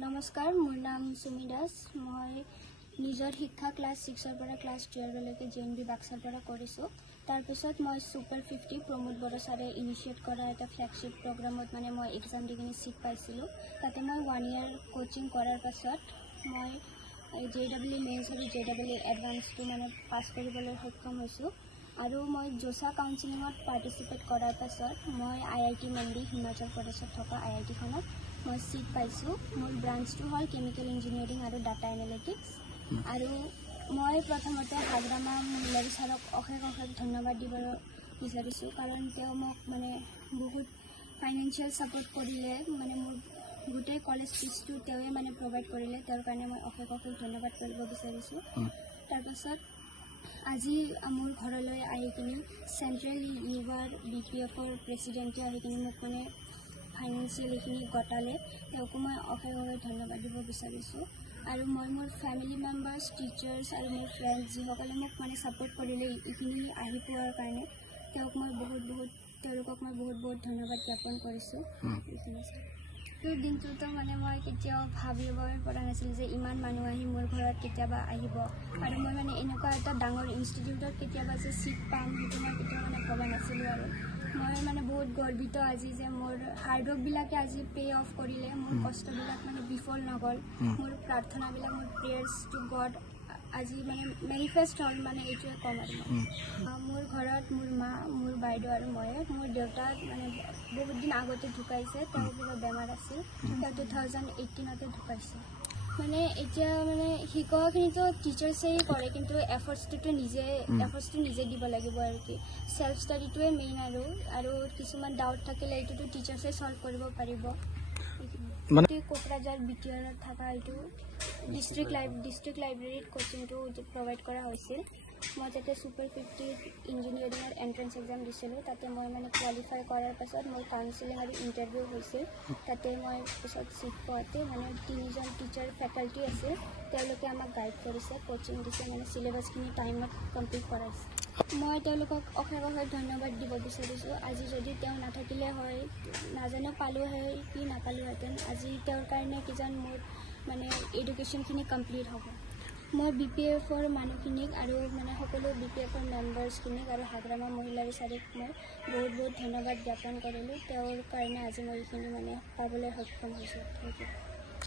নমস্কাৰ, মোৰ নাম সুমি দাস। মই নিজৰ শিক্ষা ক্লাছ 6ৰ পৰা ক্লাছ 12লৈকে JNB বাক্সাৰ পৰা কৰিছোঁ। তাৰপিছত মই Super 50 প্ৰমোদ বড়ো ছাৰে ইনিচিয়েট কৰা এটা ফ্লেগশ্বিপ প্ৰগ্ৰামত মই এক্সাম দি কিনে ছিট পাইছিলোঁ। তাতে মই 1 year কোচিং কৰাৰ পাছত মই JEE মেইনছ আৰু JEE এডভান্সটো পাছ কৰিবলৈ সক্ষম হৈছোঁ। আৰু মই জোছা কাউন্সিলিঙত পাৰ্টিচিপেট কৰাৰ পাছত মই IIT মন্দি হিমাচল প্ৰদেশত থকা IITখনত মই ছিট পাইছোঁ। মোৰ ব্ৰাঞ্চটো হ'ল কেমিকেল ইঞ্জিনিয়াৰিং আৰু ডাটা এনালিটিক্স। আৰু মই প্ৰথমতে হাগ্ৰামা মহিলাৰী ছাৰক অশেষ ধন্যবাদ দিব বিচাৰিছোঁ, কাৰণ তেওঁ মোক বহুত ফাইনেন্সিয়েল ছাপোৰ্ট কৰিলে। মোৰ গোটেই কলেজ ফিজটো তেওঁৱে প্ৰভাইড কৰিলে। তেওঁৰ কাৰণে মই অশেষ ধন্যবাদ কৰিব বিচাৰিছোঁ। তাৰপাছত আজি মোৰ ঘৰলৈ আহি কিনি চেণ্ট্ৰেল লিভাৰ BPFৰ প্ৰেছিডেণ্টে আহি কিনি মোক ফাইনেন্সিয়েল এইখিনি গতালে, তেওঁকো মই অশেষ ধন্যবাদ দিব বিচাৰিছোঁ। আৰু মই মোৰ ফেমিলি মেম্বাৰ্ছ, টিচাৰ্ছ আৰু মোৰ ফ্ৰেণ্ডছ যিসকলে মোক ছাপোৰ্ট কৰিলে এইখিনি আহি পোৱাৰ কাৰণে তেওঁলোকক মই বহুত ধন্যবাদ জ্ঞাপন কৰিছোঁ। সেই দিনটোতো মই কেতিয়াও ভাবিবই পৰা নাছিলোঁ যে ইমান মানুহ আহি মোৰ ঘৰত কেতিয়াবা আহিব, আৰু মই এনেকুৱা এটা ডাঙৰ ইনষ্টিটিউটত কেতিয়াবা যে ছিট পাম সেইটো মই কেতিয়াও ভবা নাছিলোঁ। আৰু মই বহুত গৰ্বিত আজি যে মোৰ হাৰ্ডৱৰ্কবিলাকে আজি পে অফ কৰিলে। মোৰ কষ্টবিলাক বিফল নগ'ল। মোৰ প্ৰাৰ্থনাবিলাক, মোৰ প্ৰেয়াৰ্ছ টু গড আজি মেনিফেষ্ট হ'ল, এইটোৱে ক'ম। আৰু মোৰ ঘৰত মোৰ মা, মোৰ বাইদেউ আৰু ময়ে। মোৰ দেউতা বহুত দিন আগতে ঢুকাইছে, তেওঁৰ কিবা বেমাৰ আছিল। তেওঁ 2018তে ঢুকাইছে। এতিয়া শিকোৱাখিনিতো টিচাৰ্ছেই কৰে, কিন্তু এফৰ্টছটো নিজে দিব লাগিব। আৰু কি চেল্ফ ষ্টাডিটোৱে মেইন। আৰু কিছুমান ডাউট থাকিলে এইটোতো টিচাৰ্ছে ছল্ভ কৰিব পাৰিব। কোকৰাঝাৰ BTRত থকা এইটো ডিষ্ট্ৰিক্ট লাইব্ৰেৰীত কোচিংটো প্ৰভাইড কৰা হৈছিল। মই তাতে Super 50 ইঞ্জিনিয়াৰিঙৰ এণ্ট্ৰেঞ্চ এক্সাম দিছিলোঁ। তাতে মই কোৱালিফাই কৰাৰ পাছত মোৰ কাউন্সিলিং আৰু ইণ্টাৰভিউ হৈছিল। তাতে মই পিছত ছিট পোৱাতে 3জন টিচাৰ ফেকাল্টি আছিল, তেওঁলোকে আমাক গাইড কৰিছে, কোচিং দিছে, চিলেবাছখিনি টাইমত কমপ্লিট কৰাইছে। মই তেওঁলোকক অশেষ ধন্যবাদ দিব বিচাৰিছোঁ। আজি যদি তেওঁ নাথাকিলে হয়, নাজানো পালোঁ হয় কি নাপালোঁহেঁতেন। আজি তেওঁৰ কাৰণে কিজান মোৰ এডুকেশ্যনখিনি কমপ্লিট হ'ব। মই BPFৰ মানুহখিনিক আৰু সকলো BPFৰ মেম্বাৰ্ছখিনিক আৰু হাগ্ৰামা মহিলাৰী ছাৰক মই বহুত ধন্যবাদ জ্ঞাপন কৰিলোঁ। তেওঁৰ কাৰণে আজি মই এইখিনি পাবলৈ সক্ষম হৈছোঁ। Thank U.